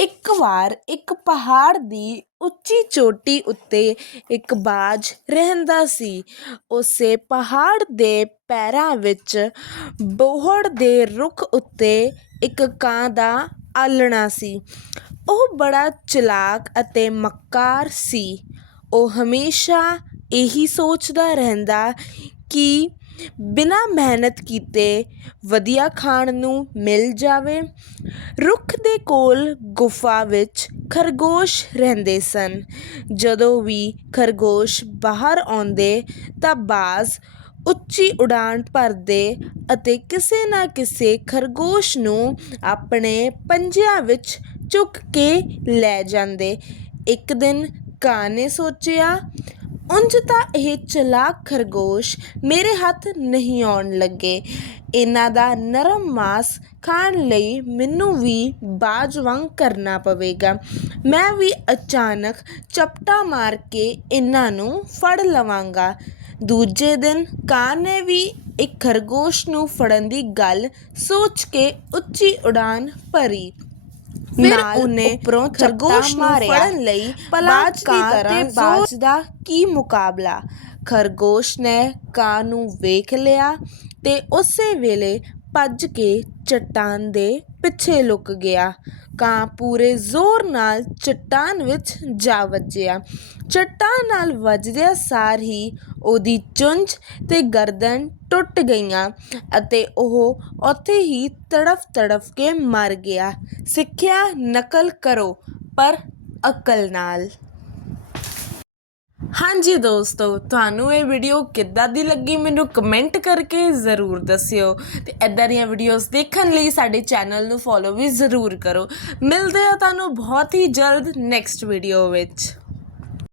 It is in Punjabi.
ਇੱਕ ਵਾਰ ਇੱਕ ਪਹਾੜ ਦੀ ਉੱਚੀ ਚੋਟੀ ਉੱਤੇ ਇੱਕ ਬਾਜ ਰਹਿੰਦਾ ਸੀ। ਉਸੇ ਪਹਾੜ ਦੇ ਪੈਰਾਂ ਵਿੱਚ ਬੋਹੜ ਦੇ ਰੁੱਖ ਉੱਤੇ ਇੱਕ ਕਾਂ ਦਾ ਆਲ੍ਹਣਾ ਸੀ। ਉਹ ਬੜਾ ਚਲਾਕ ਅਤੇ ਮੱਕਾਰ ਸੀ। ਉਹ ਹਮੇਸ਼ਾ ਇਹੀ ਸੋਚਦਾ ਰਹਿੰਦਾ ਕਿ ਬਿਨਾਂ ਮਿਹਨਤ ਕੀਤੇ ਵਧੀਆ ਖਾਣ ਨੂੰ ਮਿਲ ਜਾਵੇ, ਰੁੱਖ ਦੇ ਕੋਲ ਗੁਫਾ ਵਿੱਚ ਖਰਗੋਸ਼ ਰਹਿੰਦੇ ਸਨ। ਜਦੋਂ ਵੀ ਖਰਗੋਸ਼ ਬਾਹਰ ਆਉਂਦੇ ਤਾਂ ਬਾਜ਼ ਉੱਚੀ ਉਡਾਣ ਭਰਦੇ ਅਤੇ ਕਿਸੇ ਨਾ ਕਿਸੇ ਖਰਗੋਸ਼ ਨੂੰ ਆਪਣੇ ਪੰਜਿਆਂ ਵਿੱਚ ਚੁੱਕ ਕੇ ਲੈ ਜਾਂਦੇ। ਇੱਕ ਦਿਨ ਕਾਂ ਨੇ ਸੋਚਿਆ ਉਂਝ ਤਾਂ ਇਹ ਚਲਾਕ ਖਰਗੋਸ਼ ਮੇਰੇ ਹੱਥ ਨਹੀਂ ਆਉਣ ਲੱਗੇ। ਇਹਨਾਂ ਦਾ ਨਰਮ ਮਾਸ ਖਾਣ ਲਈ ਮੈਨੂੰ ਵੀ ਬਾਜ ਵਾਂਗ ਕਰਨਾ ਪਵੇਗਾ। ਮੈਂ ਵੀ ਅਚਾਨਕ ਚਪਟਾ ਮਾਰ ਕੇ ਇਹਨਾਂ ਨੂੰ ਫੜ ਲਵਾਂਗਾ। ਦੂਜੇ ਦਿਨ ਕਾਂ ਨੇ ਵੀ ਇੱਕ ਖਰਗੋਸ਼ ਨੂੰ ਫੜਨ ਦੀ ਗੱਲ ਸੋਚ ਕੇ ਉੱਚੀ ਉਡਾਨ ਭਰੀ। ਫਿਰ ਉਹਨੇ ਉੱਪਰੋਂ ਖਰਗੋਸ਼ ਨੂੰ ਫੜਨ ਲਈ ਬਾਜ ਦੀ ਤਰ੍ਹਾਂ ਬਾਜ ਦਾ ਕੀ ਮੁਕਾਬਲਾ? ਖਰਗੋਸ਼ ਨੇ ਕਾਂ ਨੂੰ ਵੇਖ ਲਿਆ ਤੇ ਉਸੇ ਵੇਲੇ ਭੱਜ ਕੇ ਚਟਾਨ ਦੇ ਪਿੱਛੇ ਲੁਕ ਗਿਆ ਕਾਂ ਪੂਰੇ ਜ਼ੋਰ ਨਾਲ ਚੱਟਾਨ ਵਿੱਚ ਜਾ ਵੱਜਿਆ। ਚੱਟਾਨ ਨਾਲ ਵੱਜਦਿਆਂ ਸਾਰ ਹੀ ਉਹਦੀ ਚੁੰਝ ਤੇ ਗਰਦਨ ਟੁੱਟ ਗਈਆਂ ਅਤੇ ਉਹ ਉੱਥੇ ਹੀ ਤੜਫ ਤੜਫ ਕੇ ਮਰ ਗਿਆ। ਸਿੱਖਿਆ ਨਕਲ ਕਰੋ, ਪਰ ਅਕਲ ਨਾਲ। ਹਾਂਜੀ ਦੋਸਤੋ, ਤੁਹਾਨੂੰ ਇਹ ਵੀਡੀਓ ਕਿੱਦਾਂ ਦੀ ਲੱਗੀ ਮੈਨੂੰ ਕਮੈਂਟ ਕਰਕੇ ਜ਼ਰੂਰ ਦੱਸਿਓ ਤੇ ਐਦਾਂ ਦੀਆਂ ਵੀਡੀਓਜ਼ ਦੇਖਣ ਲਈ ਸਾਡੇ ਚੈਨਲ ਨੂੰ ਫੋਲੋ ਵੀ ਜ਼ਰੂਰ ਕਰੋ। ਮਿਲਦੇ ਆ ਤੁਹਾਨੂੰ ਬਹੁਤ ਹੀ ਜਲਦ ਨੈਕਸਟ ਵੀਡੀਓ ਵਿੱਚ।